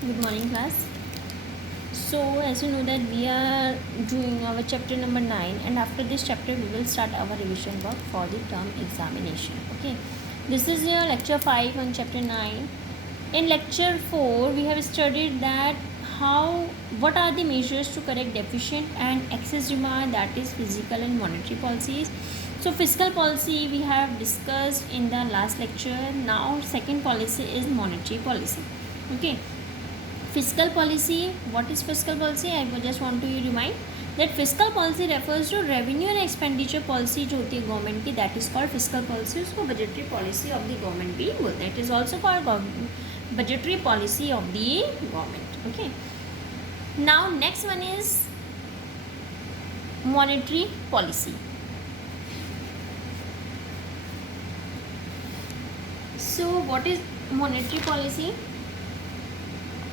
Good morning, class. So, as you know that we are doing our chapter number 9, and after this chapter we will start our revision work for the term examination. Okay, this is your lecture 5 on chapter 9. In lecture 4 we have studied that what are the measures to correct deficient and excess demand, that is physical and monetary policies. So fiscal policy we have discussed in the last lecture. Now second policy is monetary policy. Okay, fiscal policy. What is fiscal policy? I just want to remind that fiscal policy refers to revenue and expenditure policy जो होती है government की, that is called fiscal policy. उसको budgetary policy of the government भी बोलते हैं. It is also called budgetary policy of the government. Okay. Now next one is monetary policy. So what is monetary policy?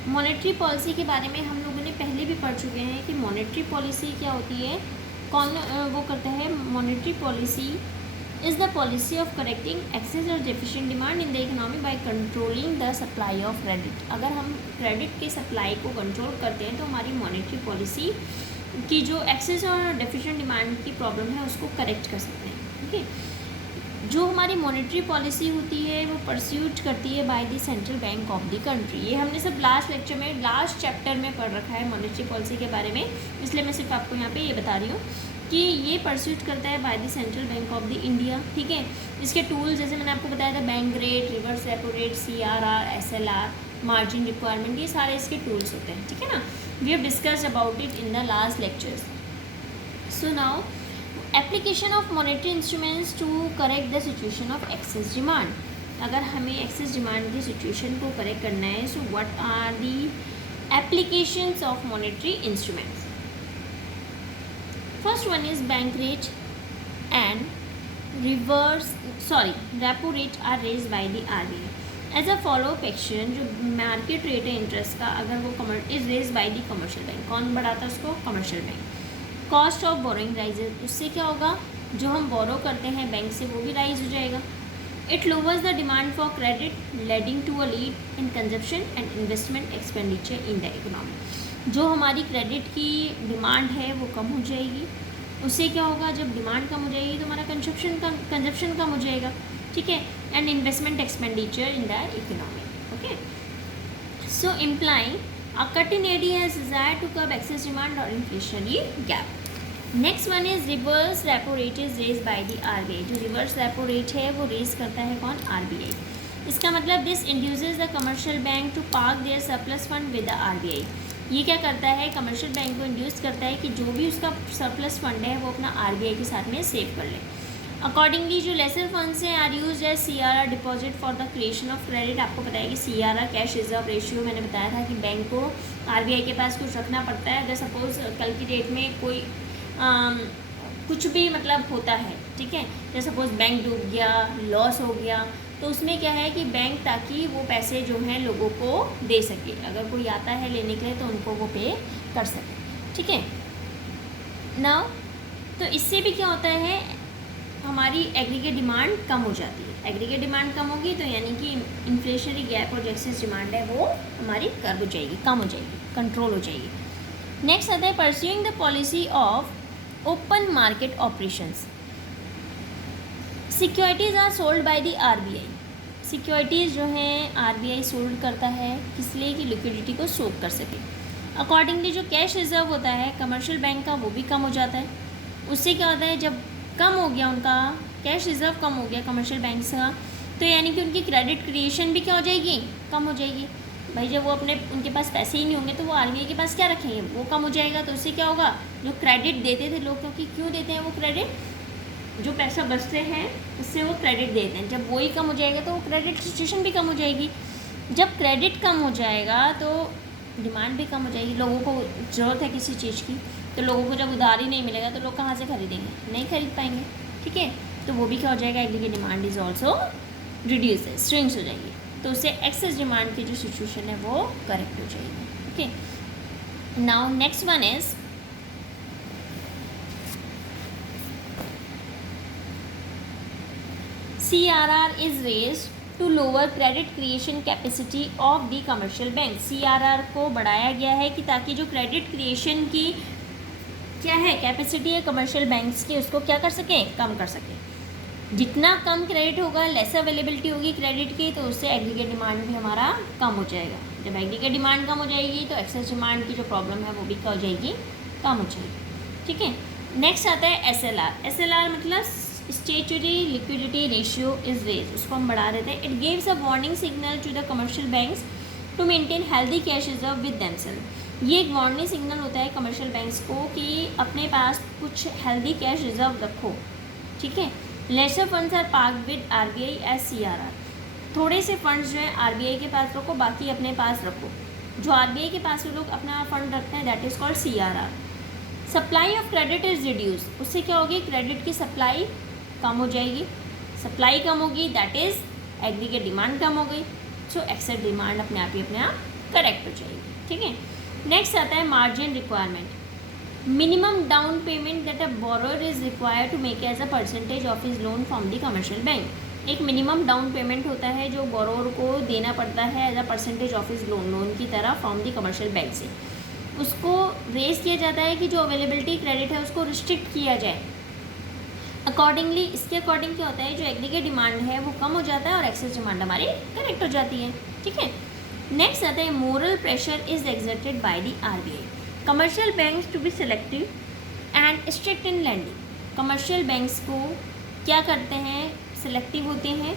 Monetary policy के बारे में हम लोगों ने पहले भी पढ़ चुके हैं कि मॉनेटरी पॉलिसी क्या होती है, कौन वो करता है. Monetary policy is the policy of correcting excess और deficient demand in the economy by controlling the supply of credit. अगर हम क्रेडिट के सप्लाई को कंट्रोल करते हैं तो हमारी मॉनेटरी पॉलिसी की जो एक्सेस और डेफिशिएंट डिमांड की प्रॉब्लम है उसको करेक्ट कर सकते हैं. ओके, जो हमारी मॉनेटरी पॉलिसी होती है वो परस्यूट करती है by the central bank of the country. ये हमने सब लास्ट लेक्चर में लास्ट चैप्टर में पढ़ रखा है मॉनेटरी पॉलिसी के बारे में, इसलिए मैं सिर्फ आपको यहाँ पे ये बता रही हूँ कि ये परस्यूट करता है by the central bank of the India. ठीक है, इसके टूल्स जैसे मैंने आपको बताया था, bank rate, reverse repo rate, CRR, SLR, margin requirement, ये सारे इसके टूल्स होते हैं. ठीक है ना, we have discussed about it in the last lectures. So now application of monetary instruments to correct the situation of excess demand. अगर हमें एक्सेस डिमांड की सिचुएशन को करेक्ट करना है, सो what are the applications of monetary instruments. First one is bank rate and repo rate are raise by the RBI as a follow up action. जो market rate है interest का, अगर वो is raise by the commercial bank. कौन बढ़ाता है उसको? Commercial bank. Cost of borrowing rises, उससे क्या होगा, जो हम बोरो करते हैं बैंक से वो भी राइज हो जाएगा. It lowers the demand for credit leading to a lead in consumption and investment expenditure in the economy. जो हमारी क्रेडिट की डिमांड है वो कम हो जाएगी. उससे क्या होगा, जब डिमांड कम हो जाएगी तो हमारा कंजप्शन कम हो जाएगा. ठीक है, and investment expenditure in the economy. Okay, so implying a cut in AD has desired to curb excess demand or inflationary gap. Next one is reverse repo rate is raise by the RBI. जो reverse repo rate है वो raise करता है कौन? RBI. इसका मतलब this induces the commercial bank to park their surplus fund with the RBI. ये क्या करता है, कमर्शियल बैंक को इंड्यूस करता है कि जो भी उसका सरप्लस फंड है वो अपना RBI के साथ में सेव कर ले. अकॉर्डिंगली जो लेसर फंड्स हैं are use as CRR deposit for the creation of credit. आपको पता है कि CRR कैश रिजर्व रेशियो, मैंने बताया था कि बैंक को RBI के पास कुछ रखना पड़ता है. अगर सपोज कल की डेट में कोई कुछ भी मतलब होता है, ठीक है, जैसे सपोज बैंक डूब गया, लॉस हो गया, तो उसमें क्या है कि बैंक ताकि वो पैसे जो हैं लोगों को दे सके, अगर कोई आता है लेने के लिए तो उनको वो पे कर सके. ठीक है ना, तो इससे भी क्या होता है, हमारी एग्रीगेट डिमांड कम हो जाती है. एग्रीगेट डिमांड कम होगी तो यानी कि इन्फ्लेशनरी गैप और जो एक्सेस डिमांड है वो हमारी कर्ब हो जाएगी, कम हो जाएगी, कंट्रोल हो जाएगी. नेक्स्ट आता है pursuing the policy of open market operations. Securities are sold by the RBI. Securities जो हैं RBI सोल्ड करता है किस लिए, कि लिक्विडिटी को सोक कर सके. अकॉर्डिंगली जो कैश रिजर्व होता है कमर्शियल बैंक का वो भी कम हो जाता है. उससे क्या होता है, जब कम हो गया उनका कैश रिजर्व, कम हो गया कमर्शियल बैंक का, तो यानी कि उनकी क्रेडिट क्रिएशन भी क्या हो जाएगी, कम हो जाएगी. भाई जब वो उनके पास पैसे ही नहीं होंगे तो वो RBI के पास क्या रखेंगे, वो कम हो जाएगा. तो उससे क्या होगा, जो क्रेडिट देते थे लोग, क्योंकि क्यों देते हैं वो क्रेडिट, जो पैसा बचते हैं उससे वो क्रेडिट देते हैं, जब वही कम हो जाएगा तो वो क्रेडिट सिचुएशन भी कम हो जाएगी. जब क्रेडिट कम हो जाएगा तो डिमांड भी कम हो जाएगी. लोगों को ज़रूरत है किसी चीज़ की, तो लोगों को जब उधार ही नहीं मिलेगा तो लोग कहाँ से खरीदेंगे, नहीं खरीद पाएंगे. ठीक है, तो वो भी क्या हो जाएगा, aggregate demand is also reduce है, स्ट्रिंग्स हो जाएगी. तो उससे एक्सेस डिमांड की जो सिचुएशन है वो करेक्ट हो जाएगी. Okay, now next one is CRR is raised to lower credit creation capacity of the commercial bank. CRR को बढ़ाया गया है कि ताकि जो क्रेडिट क्रिएशन की क्या है कैपेसिटी है कमर्शियल बैंक्स की, उसको क्या कर सकें, कम कर सकें। जितना कम क्रेडिट होगा, लेस अवेलेबिलिटी होगी क्रेडिट की, तो उससे एग्रीगेट डिमांड भी हमारा कम हो जाएगा। जब एग्रीगेट डिमांड कम हो जाएगी तो एक्सेस डिमांड की जो प्रॉब्लम है वो भी क्या हो जाएगी, कम हो जाएगी। ठीक है, नेक्स्ट आता है SLR। SLR मतलब statutory liquidity ratio is raise, उसको हम बढ़ा देते हैं। It gives a warning signal to the commercial banks to maintain healthy cash reserve with themselves. ये एक वार्निंग सिग्नल होता है कमर्शियल बैंक्स को कि अपने पास कुछ हेल्दी कैश रिजर्व रखो। ठीक है, lesser funds are parked with RBI as CRR। थोड़े से फंड्स जो है RBI के पास रखो, बाकी अपने पास रखो। जो RBI के पास लोग अपना फंड रखते हैं that is called CRR। Supply of credit is reduce, उससे क्या होगी, क्रेडिट की सप्लाई कम हो जाएगी। सप्लाई कम होगी दैट इज़ एग्रीगेट डिमांड कम हो गई, सो एक्सेस डिमांड अपने आप करेक्ट हो जाएगी। ठीक है, नेक्स्ट आता है margin requirement. Minimum down payment that a borrower is required to make as a percentage of his loan from the commercial bank. एक मिनिमम डाउन पेमेंट होता है जो बोरोअर को देना पड़ता है as a percentage of his loan की तरह फ्रॉम द कमर्शियल बैंक से। उसको रेज किया जाता है कि जो अवेलेबिलिटी क्रेडिट है उसको रिस्ट्रिक्ट किया जाए। अकॉर्डिंगली इसके अकॉर्डिंग क्या होता है, जो एग्रीगेट डिमांड है वो कम हो जाता है और एक्सेस डिमांड हमारी करेक्ट हो जाती है। ठीक है, नेक्स्ट आता है moral pressure is exerted by the RBI commercial banks to be selective and strict in lending. Commercial banks को क्या करते हैं, सेलेक्टिव होते हैं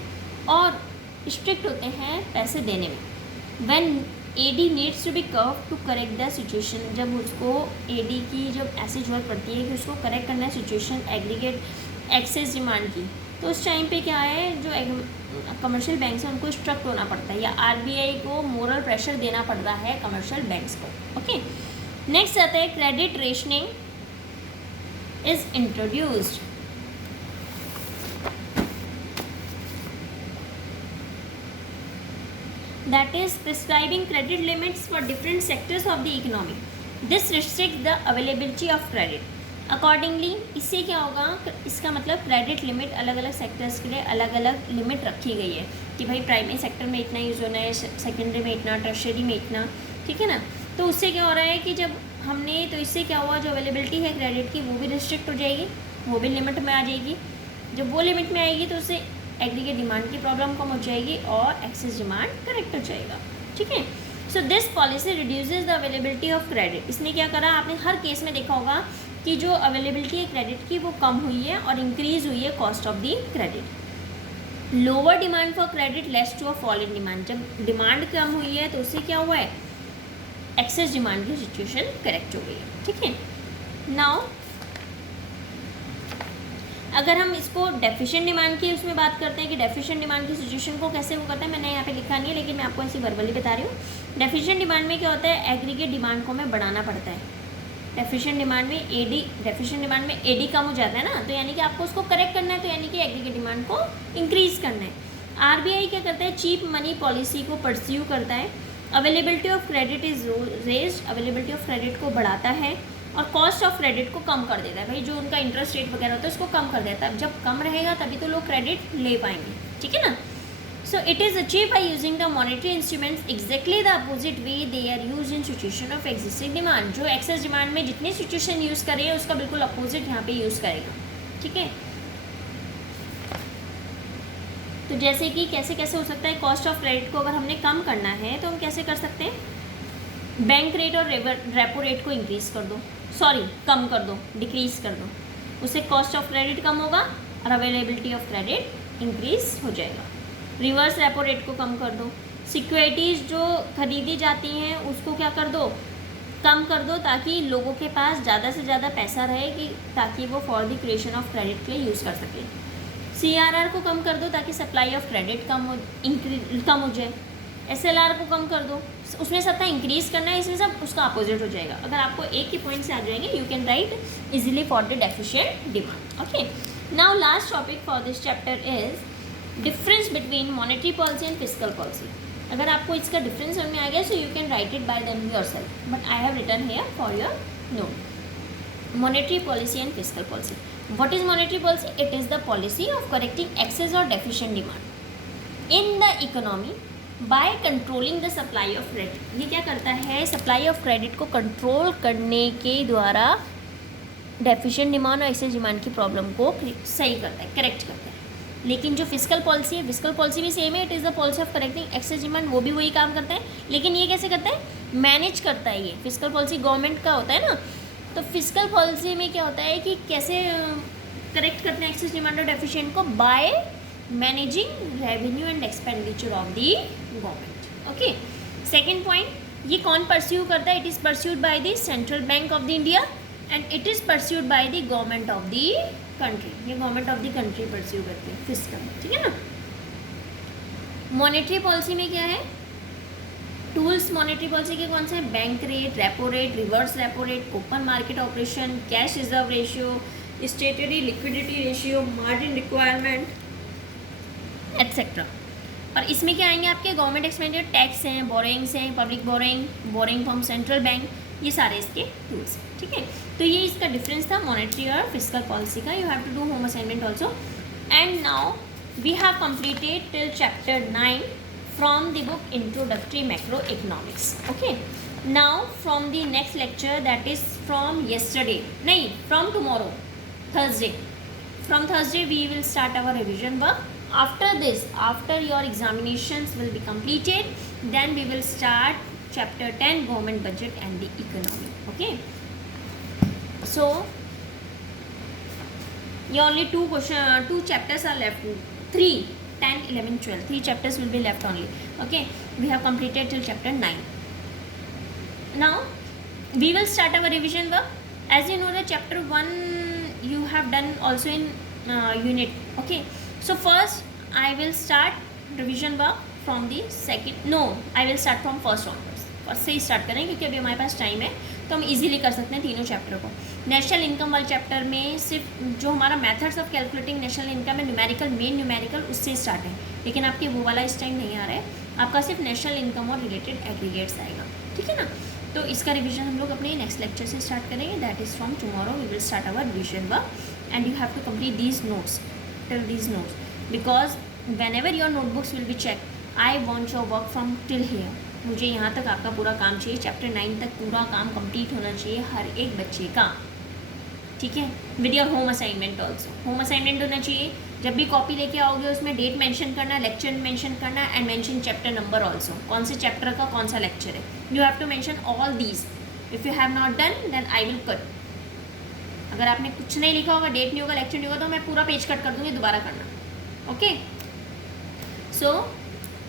और स्ट्रिक्ट होते हैं पैसे देने में। When AD needs to be curb to correct the situation, जब उसको AD की जब ऐसी जरूरत पड़ती है कि उसको करेक्ट करना है सिचुएशन एग्रीगेट एक्सेस डिमांड की, तो उस टाइम पे क्या है, जो कमर्शियल बैंक्स हैं उनको स्ट्रिक्ट होना पड़ता है या RBI को मोरल प्रेशर देना पड़ रहा है कमर्शियल बैंक्स को। ओके, नेक्स्ट आता है credit rationing is introduced. That is prescribing credit limits for different sectors of the economy. This restricts the availability of credit. Accordingly, इससे क्या होगा, इसका मतलब क्रेडिट लिमिट अलग अलग सेक्टर्स के लिए अलग अलग लिमिट रखी गई है कि भाई प्राइमरी सेक्टर में इतना यूज़ होना है, सेकेंडरी में इतना, टर्शरी में इतना। ठीक है ना, तो उससे क्या हो रहा है कि जब हमने, तो इससे क्या हुआ, जो अवेलेबिलिटी है क्रेडिट की वो भी रिस्ट्रिक्ट हो जाएगी, वो भी लिमिट में आ जाएगी। जब वो लिमिट में आएगी तो उससे एग्रीगेट डिमांड की प्रॉब्लम कम हो जाएगी और एक्सेस डिमांड करेक्ट हो जाएगा। ठीक है, so this policy reduces the availability of credit. इसने क्या करा, आपने हर केस में देखा होगा कि जो अवेलेबिलिटी है क्रेडिट की वो कम हुई है और इंक्रीज हुई है cost of the credit. Lower demand for credit leads to a fall in demand. जब डिमांड कम हुई है तो उससे क्या हुआ है, एक्सेस डिमांड की सिचुएशन करेक्ट हो गई है। ठीक है, नाउ अगर हम इसको डेफिशिएंट डिमांड की उसमें बात करते हैं कि डेफिशिएंट डिमांड की सिचुएशन को कैसे वो करते हैं, मैंने यहाँ पे लिखा नहीं है लेकिन मैं आपको ऐसी वर्बली बता रही हूँ। डेफिशिएंट डिमांड में क्या होता है, एग्रीगेट डिमांड को हमें बढ़ाना पड़ता है। डेफिशिएंट डिमांड में एडी कम हो जाता है ना, तो यानी कि आपको उसको करेक्ट करना है, तो यानी कि एग्रीगेट डिमांड को इंक्रीज़ करना है। RBI क्या करता है, चीप मनी पॉलिसी को परस्यू करता है। Availability of credit is raised, availability of credit को बढ़ाता है और कॉस्ट ऑफ क्रेडिट को कम कर देता है। भाई जो उनका इंटरेस्ट रेट वगैरह होता है उसको कम कर देता है। जब कम रहेगा तभी तो लोग क्रेडिट ले पाएंगे। ठीक है ना, so it is achieve by using the monetary instruments exactly the opposite way they are use in situation of existing demand. जो एक्सेस डिमांड में जितनी सिचुएशन यूज़ करें उसका बिल्कुल अपोजिट यहाँ पे यूज़ करेगा। ठीक है, तो जैसे कि कैसे कैसे हो सकता है, कॉस्ट ऑफ क्रेडिट को अगर हमने कम करना है तो हम कैसे कर सकते हैं, बैंक रेट और रेपो रेट को इंक्रीज़ कर दो, कम कर दो, डिक्रीज़ कर दो, उससे कॉस्ट ऑफ क्रेडिट कम होगा और अवेलेबिलिटी ऑफ क्रेडिट इंक्रीज़ हो जाएगा। रिवर्स रेपो रेट को कम कर दो, सिक्योरिटीज़ जो खरीदी जाती हैं उसको क्या कर दो, कम कर दो, ताकि लोगों के पास ज़्यादा से ज़्यादा पैसा रहे कि ताकि वो for the creation of credit के लिए यूज़ कर सकें। CRR को कम कर दो ताकि सप्लाई ऑफ क्रेडिट कम हो जाए। SLR को कम कर दो, उसमें सबका इंक्रीज़ करना है, इसमें सब उसका अपोजिट हो जाएगा। अगर आपको एक ही पॉइंट से आ जाएंगे you can write easily for the deficient demand. Okay, now last topic for this chapter is difference between monetary policy and fiscal policy. अगर आपको इसका डिफरेंस समझ में आ गया so you can write it by them yourself, but I have written here for your note. Monetary policy and fiscal policy. What is monetary policy? It is the policy of correcting excess or deficient demand. In the economy by controlling the supply of credit. ये क्या करता है, supply of credit को control करने के द्वारा deficient demand और access demand की प्रॉब्लम को सही करता है, करेक्ट करता है। लेकिन जो फिस्कल पॉलिसी है, फिस्कल पॉलिसी भी सेम है, it is the policy of correcting excess demand, वो भी वही काम करता है। लेकिन ये कैसे करता है, मैनेज करता है। ये फिस्कल पॉलिसी गवर्नमेंट का होता है ना, तो फिस्कल पॉलिसी में क्या होता है कि कैसे करेक्ट करते हैं एक्सेस डिमांड और डेफिशिएंट को, by managing revenue and expenditure of the government. Okay, second point, ये कौन परस्यू करता है, it is pursued by the central bank of the India and it is pursued by the government of the country. ये government of the country pursue करती है fiscal, ठीक है ना। मॉनेटरी पॉलिसी में क्या है, टूल्स मॉनेटरी पॉलिसी के कौन से हैं, bank rate, repo rate, reverse repo rate, open market operation, cash reserve ratio, स्टेटरी liquidity ratio, margin requirement etcetera. और इसमें क्या आएंगे आपके, गवर्नमेंट एक्सपेंडिचर, टैक्स हैं, बोरिंग्स हैं, public boring, boring from central bank, ये सारे इसके टूल्स हैं, ठीक है। तो ये इसका डिफरेंस था मॉनेटरी और फिस्कल पॉलिसी का। You have to do home assignment also. And now we have completed till chapter 9 from the book introductory macroeconomics. Okay, now from the next lecture that is from yesterday, नहीं from tomorrow Thursday. From Thursday we will start our revision work. After this, after your examinations will be completed, then we will start chapter 10 government budget and the economy. Okay, so you only two chapters are left, 3, 10, 11, 12, 3 chapters will be left only. Okay, we have completed till chapter 9. Now we will start our revision work. As you know that chapter 1 you have done also in unit. Okay, so first I will start revision work from the second, no I will start from first onwards. First से ही start करें क्योंकि अभी हमारे पास time है, तो हम easily कर सकते हैं तीनों चैप्टर को। नेशनल इनकम वाले चैप्टर में सिर्फ जो हमारा methods of calculating national income है, न्यूमेरिकल, मेन न्यूमेरिकल उससे स्टार्ट है, लेकिन आपके वो वाला इस टाइम नहीं आ रहा है, आपका सिर्फ नेशनल इनकम और रिलेटेड एग्रीगेट्स आएगा, ठीक है ना। तो इसका रिवीजन हम लोग अपने नेक्स्ट लेक्चर से स्टार्ट करेंगे, that is from tomorrow we will start our revision work and you have to complete these notes till these notes because whenever your notebooks will be check, I want your work from till here. मुझे यहाँ तक आपका पूरा काम चाहिए, chapter 9 तक पूरा काम कंप्लीट होना चाहिए हर एक बच्चे का, ठीक है, with your home assignment also. Home assignment होना चाहिए, जब भी कॉपी लेके आओगे उसमें डेट मेंशन करना, लेक्चर मेंशन करना and mention chapter number also, कौन से चैप्टर का कौन सा लेक्चर है, you have to mention all these. If you have not done then I will cut. अगर आपने कुछ नहीं लिखा होगा, डेट नहीं होगा, लेक्चर नहीं होगा, तो मैं पूरा पेज कट कर दूँगी, दोबारा करना। Okay, so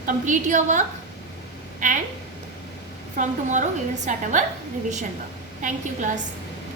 complete your work and from tomorrow we will start our revision work. Thank you class.